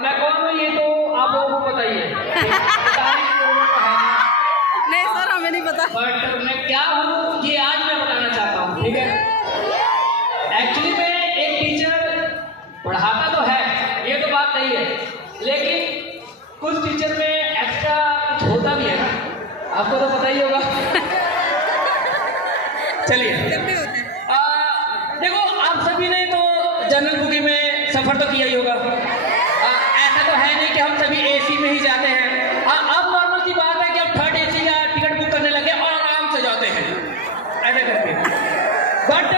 मैं कौन हूँ ये तो आप लोगों को बताइए। नहीं सर, हमें नहीं पता। बट मैं क्या हूँ ये आज मैं बताना चाहता हूँ, ठीक है। एक्चुअली मैं एक टीचर पढ़ाता तो है, ये तो बात नहीं है, लेकिन कुछ टीचर में एक्स्ट्रा कुछ होता भी है ना, आपको तो पता ही होगा। चलिए देखो, आप सभी ने तो जनरल बुकिंग में सफर तो किया ही होगा। ऐसा तो है नहीं कि हम सभी एसी में ही जाते हैं। अब नॉर्मल सी बात है कि हम थर्ड एसी का टिकट बुक करने लगे और आराम से जाते हैं ऐसे करके। बट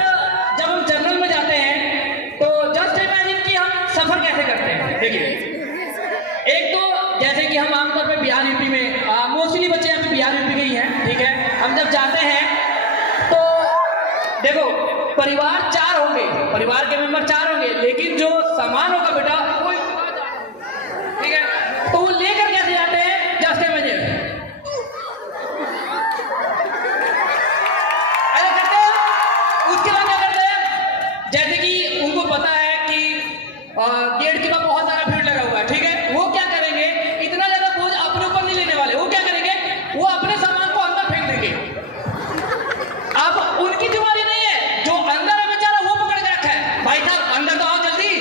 जब हम जनरल में जाते हैं तो जस्ट इमेजिन कि हम सफर कैसे करते हैं। देखिए, एक तो जैसे कि हम आमतौर पर बिहार यूपी में, मोस्टली बच्चे यहाँ पे बिहार यूपी के ही हैं, ठीक है। हम जब जाते हैं तो देखो, परिवार 4 होंगे, परिवार के मेंबर 4 होंगे, लेकिन जो सामान होगा बेटा वो, ठीक है, तो वो लेकर कैसे जाते हैं, जस्ट इमेजिन ऐसे करते हैं। उसके बाद क्या करते हैं, जैसे कि उनको पता है कि गेट के बाद बहुत सारा भीड़ लगा हुआ है, ठीक है, वो क्या करेंगे, इतना ज्यादा बोझ अपने ऊपर नहीं लेने वाले। वो क्या करेंगे, वो अपने सामान को अंदर फेंक देंगे। अब उनकी जिम्मेदारी नहीं है, जो अंदर है बेचारा वो पकड़ के रखा है, भाई साहब अंदर तो आओ जल्दी।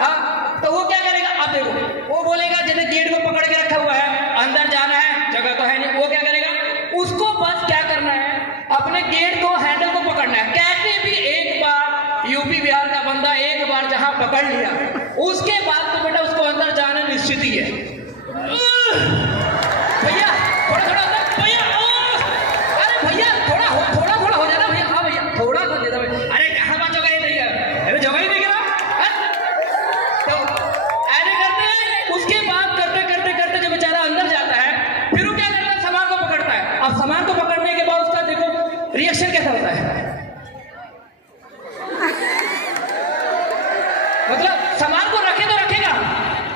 हाँ, तो वो क्या करेगा, अब देखो वो बोलेगा जैसे गेट को पकड़ के रखा हुआ है, अंदर जाना है, जगह तो है नहीं, वो क्या करेगा, उसको बस क्या करना है, अपने गेट को हैंडल को पकड़ना है। कैसे भी एक बार यूपी बिहार का बंदा एक बार जहां पकड़ लिया, उसके बाद तो बेटा उसको अंदर जाना निश्चित ही है। भैया थोड़ा थोड़ा अंदर, भैया अरे भैया थोड़ा हो जाना भैया। हाँ भैया थोड़ा सा दे दो। अरे कहाँ बात जगह ही नहीं है, अरे जगह ही नहीं गिरा। तो ऐसे करते हैं। उसके बाद करते करते करते जब बेचारा अंदर जाता है, फिर वो क्या करता है, सामान को पकड़ता है। अब सामान को पकड़ने के बाद उसका देखो रिएक्शन कैसा होता है। मतलब सामान को रखे तो रखेगा,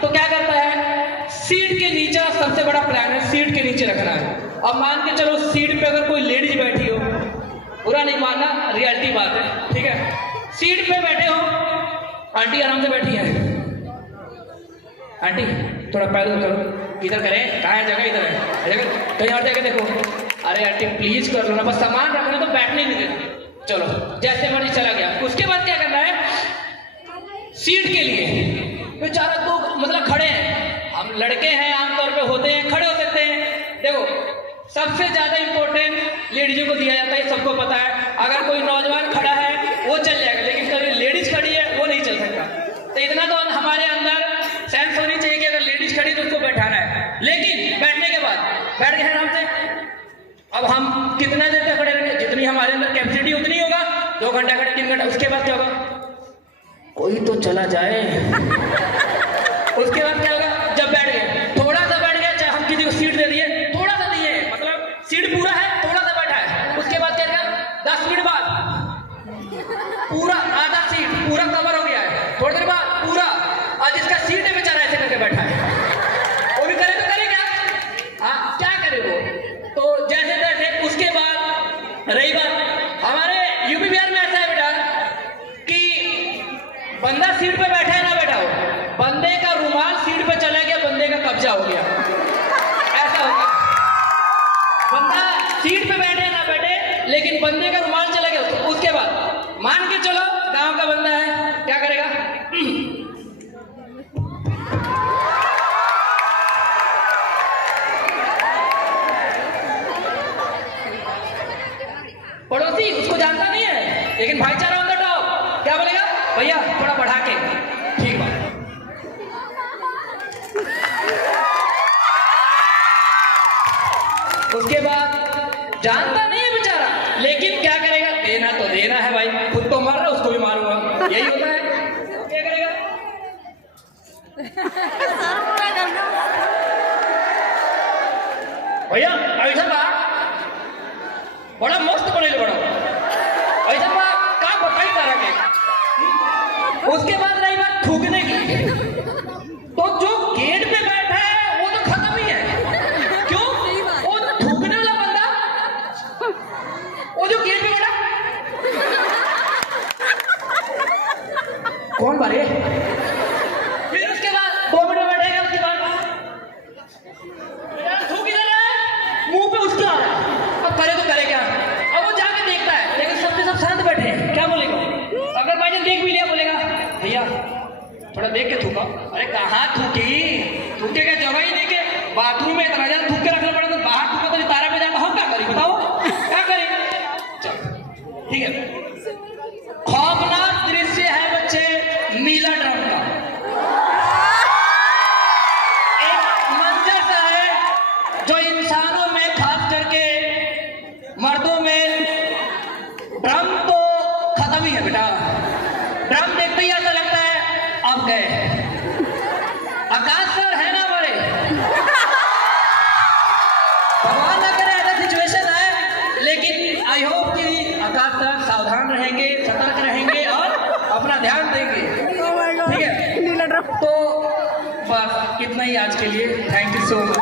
तो क्या करता है, सीट के नीचे, सबसे बड़ा प्लान है सीट के नीचे रखना है। अब मान के चलो सीट पे अगर कोई लेडीज बैठी हो, बुरा नहीं मानना, रियलिटी बात है, ठीक है, सीट पे बैठे हो, आंटी आराम से बैठी है, आंटी थोड़ा पैर उधर करो, इधर करें, कहाँ है जगह, इधर है जगह, कहीं और जगह देखो। अरे आंटी प्लीज कर लो ना, बस सामान रखना तो बैठने नहीं देते। चलो जैसे मर्जी चला गया। उसके बाद क्या करना है, सीट के लिए बेचारा तो मतलब खड़े हैं, हम लड़के हैं आमतौर पे होते हैं, खड़े हो सकते हैं। देखो सबसे ज्यादा इंपॉर्टेंट लेडीजों को दिया जाता है, सबको पता है। अगर कोई नौजवान खड़ा है वो चल जाएगा, लेकिन कभी लेडीज खड़ी है वो नहीं चल सकता। तो इतना तो हमारे अंदर सेंस होनी चाहिए कि अगर लेडीज खड़ी तो उसको बैठाना है। लेकिन बैठने के बाद बैठ गए आराम से। अब हम कितना देर तक खड़े रहेंगे, जितनी हमारे अंदर कैपेसिटी उतनी होगा, 2 घंटा खड़े, 3 घंटा। उसके बाद क्या होगा, कोई तो चला जाए। उसके बाद क्या होगा, जब बैठ गए, थोड़ा सा बैठ गए, चाहे हम किसी को सीट दे दिए, थोड़ा सा दिए, मतलब सीट पूरा है, थोड़ा सा बैठा है। उसके बाद क्या करेगा, 10 मिनट बाद पूरा आधा सीट पूरा कवर हो गया है, थोड़ी देर बाद पूरा, और जिसका सीट है बेचारा ऐसे करके बैठा है, वो भी करे तो करे क्या, हाँ क्या करे वो। तो जैसे तैसे। उसके बाद रही बात, हमारे यूपी बिहार में ऐसा है बेटा कि बंदा सीट पे बैठा है ना बैठा हो, बंदे का रुमाल सीट पे चला गया, बंदे का कब्जा हो गया, ऐसा होगा। बंदा सीट पे बैठे ना बैठे, लेकिन बंदे का रुमाल चला गया। उसके बाद मान के चलो गांव का बंदा है, क्या करेगा, पड़ोसी उसको जानता नहीं है, लेकिन भाईचारा ऑन द टॉप, क्या बोलेगा, भैया थोड़ा बढ़ा के, ठीक बात। उसके बाद जानता नहीं है बेचारा, लेकिन क्या करेगा, देना तो देना है भाई, खुद तो मार रहा उसको भी मारूंगा, यही होता है। क्या करेगा, भैया ऐसा बात बड़ा मस्त बने, बड़ा ऐसा बात का बताई तारा के। उसके बाद रही बात थूकने की, तो जो गेट पे बैठा है वो तो खत्म ही है। क्यों, वो थूकने वाला बंदा, वो जो गेट पे बैठा, कौन बारे। फिर उसके बाद 2 मिनट अरे कहाँ थूकी, थूके का जगह ही नहीं के बाथरूम में इतना ज्यादा थूक के रखना पड़ा तो बाहर थूका तो तारा पे जाकर हम क्या करी बताओ, क्या करी। चल ठीक है, खौफनाक दृश्य है बच्चे नीला ड्रम का। एक मंजर सा है जो इंसानों में खास करके मर्दों में, ड्रम तो खत्म ही है बेटा, ड्रम देखते ही ऐसा लगता है अब गए। आकाश सर है ना हमारे, भगवान ना करे ऐसा सिचुएशन है, लेकिन आई होप कि आकाश सर सावधान रहेंगे, सतर्क रहेंगे और अपना ध्यान देंगे। ठीक है, तो बस इतना ही आज के लिए, थैंक यू सो मच।